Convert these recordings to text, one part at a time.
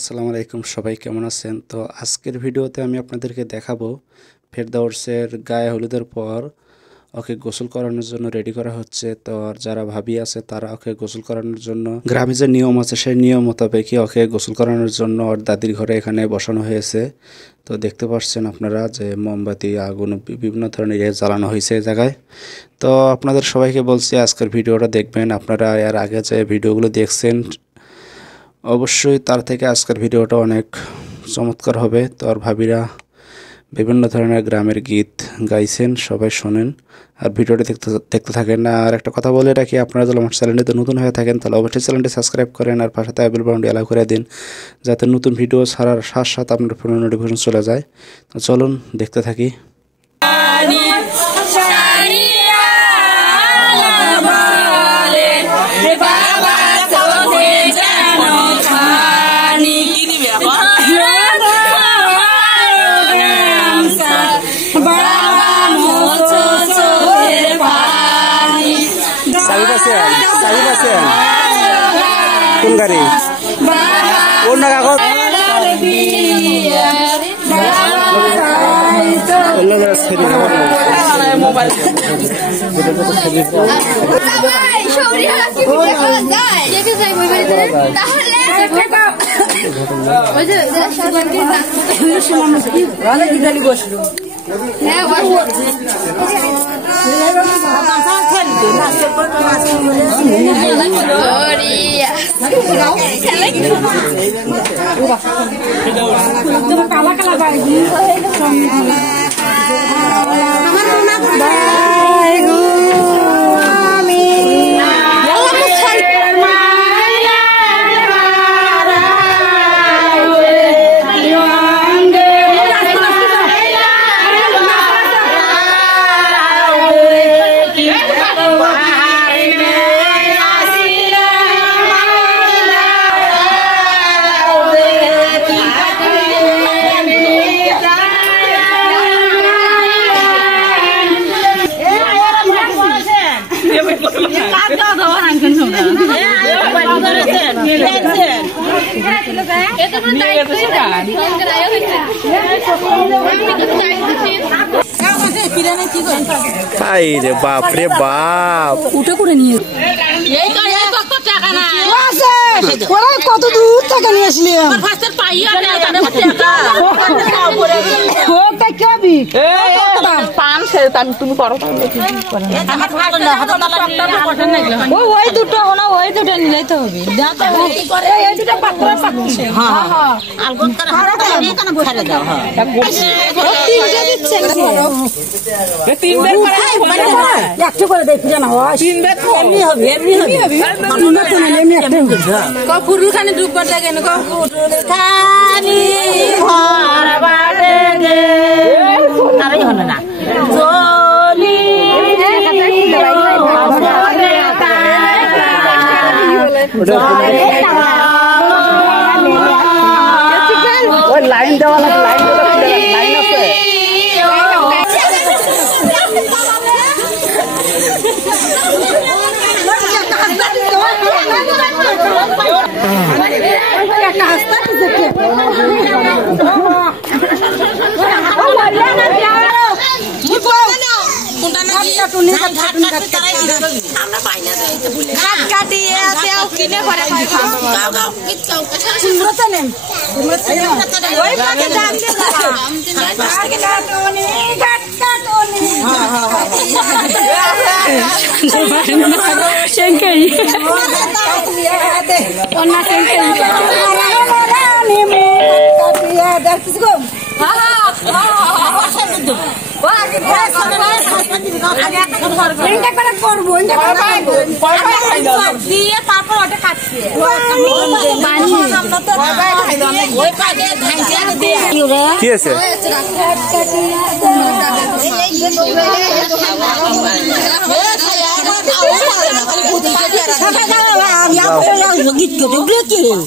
আসসালামু আলাইকুম, সবাই কেমন আছেন? তো আজকের ভিডিওতে আমি আপনাদেরকে দেখাবো ফেরদাউসের গায়ে হলুদের পর ওকে গোসল করানোর জন্য রেডি করা হচ্ছে। তো আর যারা ভাবি আছে তারা ওকে গোসল করানোর জন্য গ্রামে যে নিয়ম আছে সেই নিয়ম মোতাবেকই ওকে গোসল করানোর জন্য ওর দাদির ঘরে এখানে বসানো হয়েছে। তো দেখতে পাচ্ছেন আপনারা যে মোমবাতি, আগুন, বিভিন্ন ধরনের জ্বালানো হয়েছে এই জায়গায়। তো আপনাদের সবাইকে বলছি আজকের ভিডিওটা দেখবেন। আপনারা এর আগে যে ভিডিওগুলো দেখছেন অবশ্যই তার থেকে আজকের ভিডিওটা অনেক চমৎকার হবে। তো আর ভাবিরা বিভিন্ন ধরনের গ্রামের গীত গাইছেন, সবাই শোনেন আর ভিডিওটি দেখতে থাকেন। আর একটা কথা বলে রাখি, আপনারা যদি আমার চ্যানেলটিতে নতুন হয়ে থাকেন তাহলে অবশ্যই চ্যানেলটি সাবস্ক্রাইব করেন আর পাশে থাকা বেল বাটনটি অ্যালাউ করে দিন, যাতে নতুন ভিডিও ছাড়ার সাথে সাথে আপনার ফোনে নোটিফিকেশন চলে যায়। তো চলুন দেখতে থাকি। কোন গাড়ি কোন না কাগজ রে বাপ রে বাপ, উঠে করে নিয়ে কত দূর থেকে নিয়ে আসলি তুমি করো ওই দুটো না, ওই দুটো নিলেই তো হবে। একটু করে দেখি না এমনি হবে, এমনি হবে পুরুল খানি ডুব করতে গেল আরই হলো না লাইন দেওয়া লাইন লাইন আছে। কি আছে দেন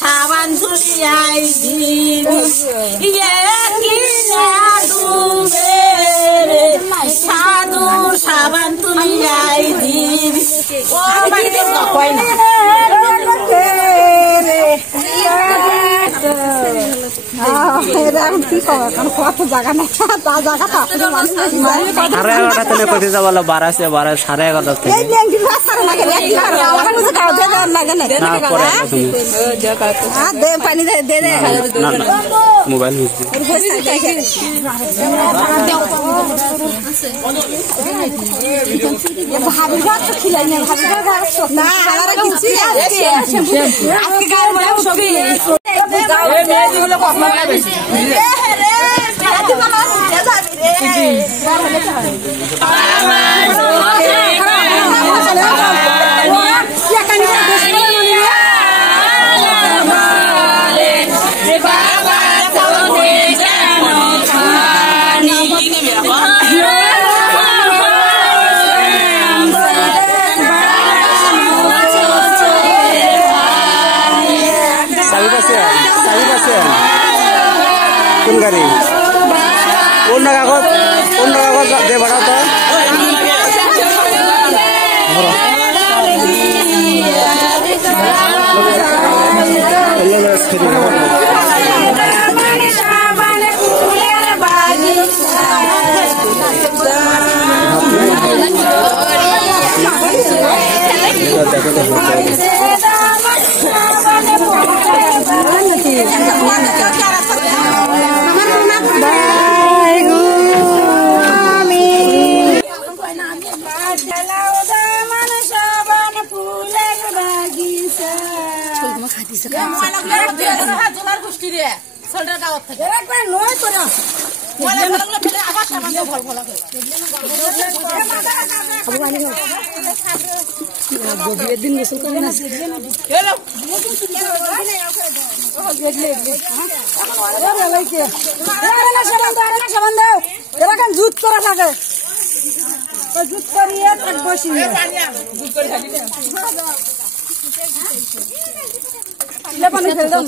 सावन आई साधु सावन तुली आई कत जगह ना সাড়ে 11টা থেকে কোথায় যাবো 12 সাড়ে 11টা থেকে पानी दे दे मोबाइल কোন গাড়ি কোন কাগজ দে বাড়াও তো दिन জুত করা থাকে জুত করিয়ে বসিয়ে পানি ফেলে দাও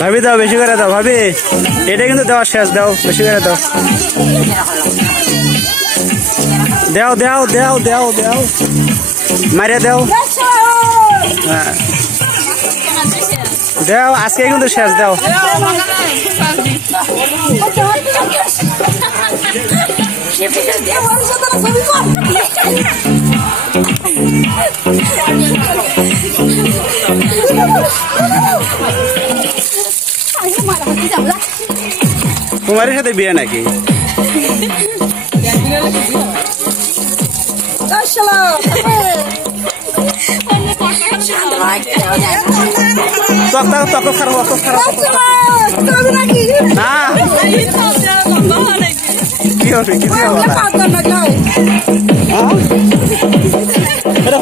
ভাবি দাও, বেশি করে দাও ভাবি, এটা কিন্তু দেওয়া শেষ, দাও বেশি করে দাও, দাও দাও দাও দাও দাও, মারিয়া দাও, হ্যাঁ দাও, আজকে কিন্তু শেষ, দাও। কুমারের সাথে বিয়ে নাকি?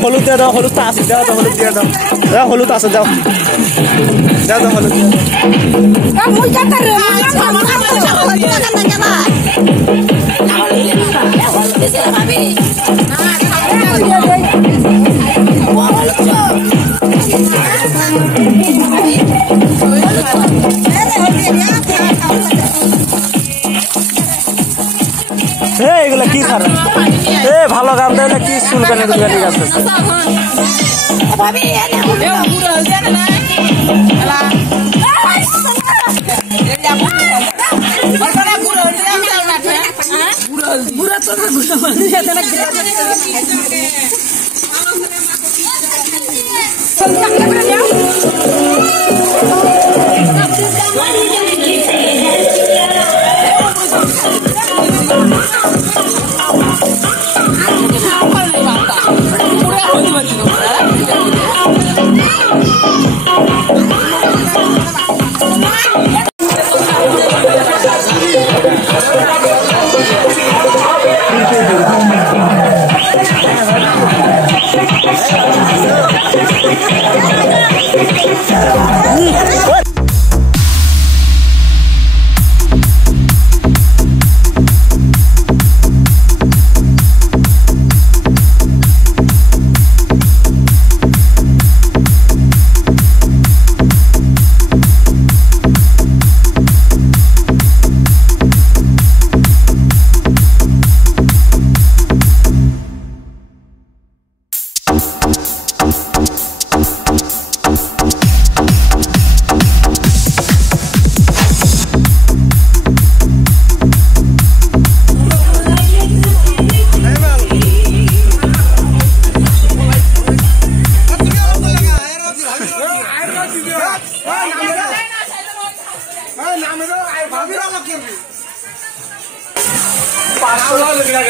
হলুদ দিয়ে দাও, হলুদ আছে, দাও দাও, হলুদ দিয়ে দাও, দাও হলুদ আছে, দাও দাও দাও হলুদ। এগুলো কি খারাপ, ভালো গান দেয় কি চুলকানি টুলকানি গাছ আছে।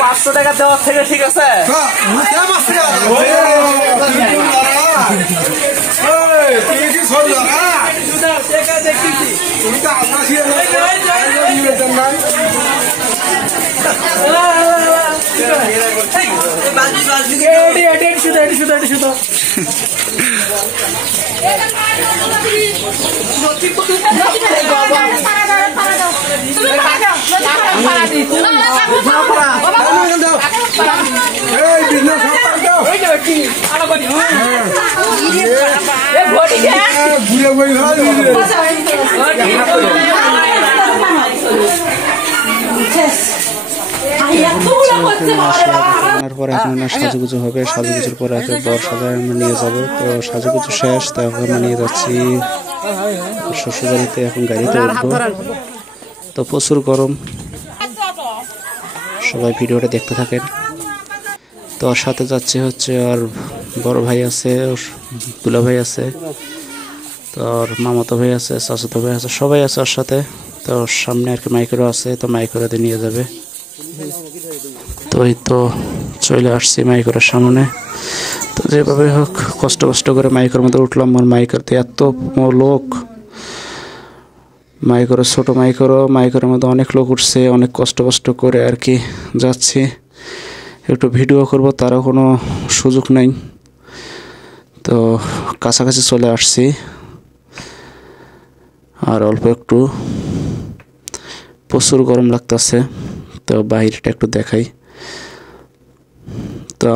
পাঁচশো টাকা দেওয়ার থেকে ঠিক আছে। পরে এখন সাজুগুজু হবে, সাজুগুজুর পরে একে বর সাজায় আমরা নিয়ে যাবো। তো সাজুগুজু শেষ, তো এখন আমরা নিয়ে যাচ্ছি শ্বশুরবাড়িতে, এখন গাড়িতে উঠবো। তো প্রচুর গরম, সবাই ভিডিওটা দেখতে থাকেন। তো ওর সাথে যাচ্ছে হচ্ছে আর বড় ভাই আছে, দুলা ভাই আছে। তোর মামাতো ভাই আছে, চাচাতো ভাই আছে, সবাই আছে ওর সাথে। তো ওর সামনে আর কি মাইক্রো আছে, তো মাইক্রোতে নিয়ে যাবে। তো এই তো চলে আসছি মাইক্রোর সামনে। তো যেভাবে হোক কষ্ট করে মাইক্রোর মধ্যে উঠলাম। আর মাইক্রোতে এত লোক, মাইক্রো ছোটো মাইক্রোর মধ্যে অনেক লোক উঠছে, অনেক কষ্ট করে আর কি যাচ্ছি। একটু ভিডিও করব তারও কোনো সুযোগ নেই। তো কাছাকাছি চলে আসছি, আর অল্প একটু প্রচুর গরম লাগতেছে। তো বাইরেটা একটু দেখাই। তো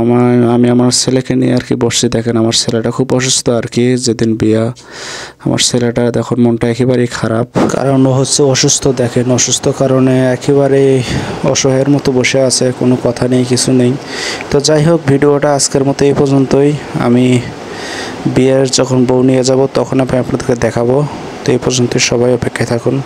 আমি আমার ছেলেকে নিয়ে আর কি বসছি। দেখেন আমার ছেলেটা খুব অসুস্থ আর কি, যেদিন বিয়া। আমার ছেলেটা দেখুন মনটা একেবারেই খারাপ, কারণ ও হচ্ছে অসুস্থ। দেখেন অসুস্থ কারণে একেবারেই অসহায়ের মতো বসে আছে, কোনো কথা নেই, কিছু নেই। তো যাই হোক, ভিডিওটা আজকের মতো এই পর্যন্তই। আমি বিয়ের যখন বউ নিয়ে যাব তখন আমি আপনাদেরকে দেখাবো। তো এই পর্যন্তই, সবাই অপেক্ষায় থাকুন।